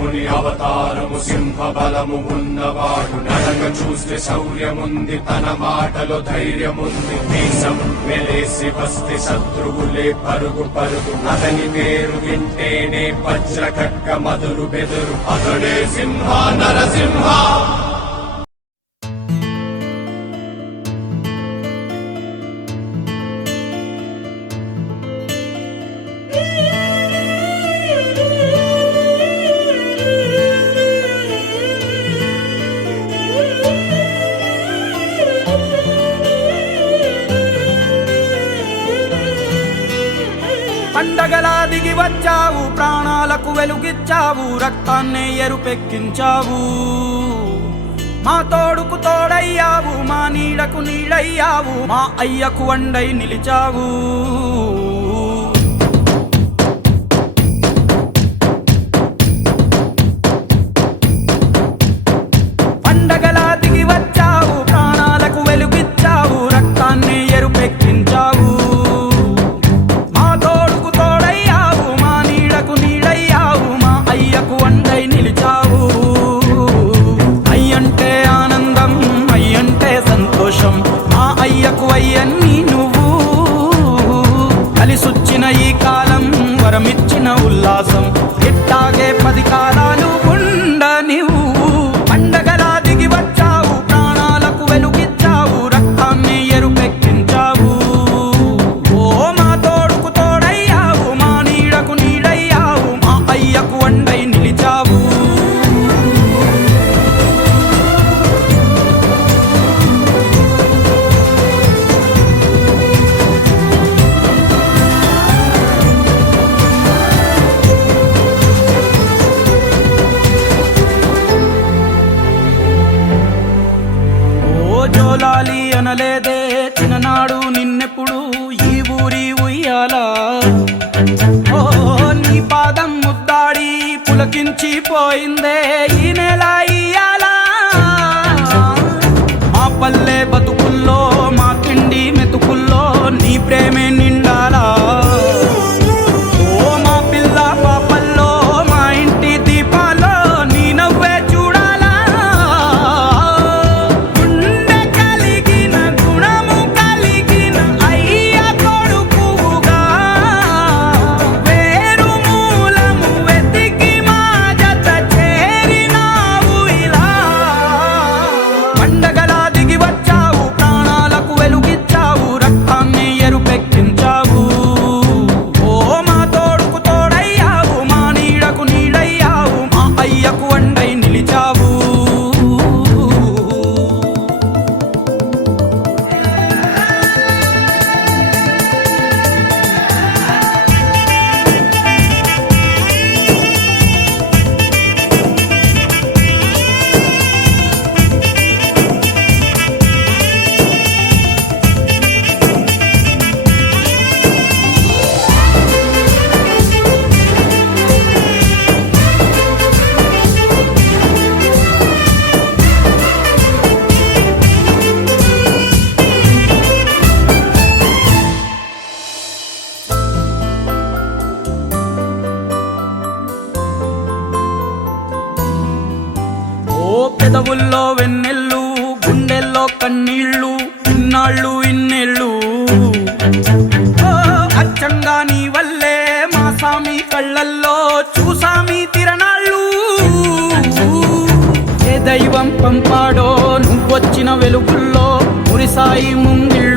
నరసింహుని అవతారము సింహ బలము ఉన్నవాడు నడక చూస్తే శౌర్యముంది తన మాటలో ధైర్యముంది మీసం వెలేసి వస్తే శత్రువులే పరుగు పరుగు అతని పేరు వింటేనే వజ్ర ఖడ్గ మధురు బెదురు అతడే సింహ నరసింహ. పండగలా దిగి వచ్చావు, ప్రాణాలకు వెలుగిచ్చావు, రక్తాన్నే ఎరుపెక్కించావు. మా తోడుకు తోడయ్యావు, మా నీడకు నీడయ్యావు, మా అయ్యకు వండై నిలిచావు. పండగలా దిగి వచ్చావు, ప్రాణాలకు వెలుగిచ్చావు, రక్తాన్నే ఎరుపెక్కించావు. మా అయ్యకు అయ్యన్ని నువ్వు కలిసొచ్చిన ఈ కాలం వరమిచ్చిన ఉల్లాసం ఇట్టాగే 10 కాలాలు ఉండ నువ్వు. పండగలా దిగి వచ్చావు, ప్రాణాలకు వెలుగిచ్చావు, రక్తాన్ని ఎరుపెక్కించావు. ఓ మా తోడుకు తోడయ్యావు, మా నీడకు నీడయ్యావు, మా అయ్యకు వండై నిలిచావు. జోలాలి అనలేదే చిన్ననాడు నిన్నెప్పుడు ఈ ఊరి ఉయ్యాలా. ఓ నీ పాదం ముద్దాడి పులకించిపోయిందే ఈ నెల ఇయ్యాలా. మా పల్లె బతుకుల్లో మా తిండి మెతుకుల్లో నీ ప్రేమే నిండాలా. ఓ మా పిల్ల పాపల్లో మా ఇంటి దీపాల్లో నీ నవ్వే చూడాలా. పండగలా దిగి వచ్చావు, ప్రాణాలకు వెలుగిచ్చావు, రక్తాన్ని ఎరుపెక్కించావు. ఓ మా తోడుకు తోడయ్యావు, మా నీడకు నీడయ్యావు, మా అయ్యకు వండై నిలిచావు. పెదవుల్లో వెన్నెల్లు, గుండెల్లో కన్నీళ్ళు, ఇన్నాళ్ళు ఇన్నేళ్ళు. అచ్చంగా నీ వల్లే మా సామి కళ్ళల్లో చూసామి తిరణాళ్ళు. ఏ దైవం పంపాడో నువ్వొచ్చిన వెలుగుల్లో మురిసాయి ముంగిళ్ళు.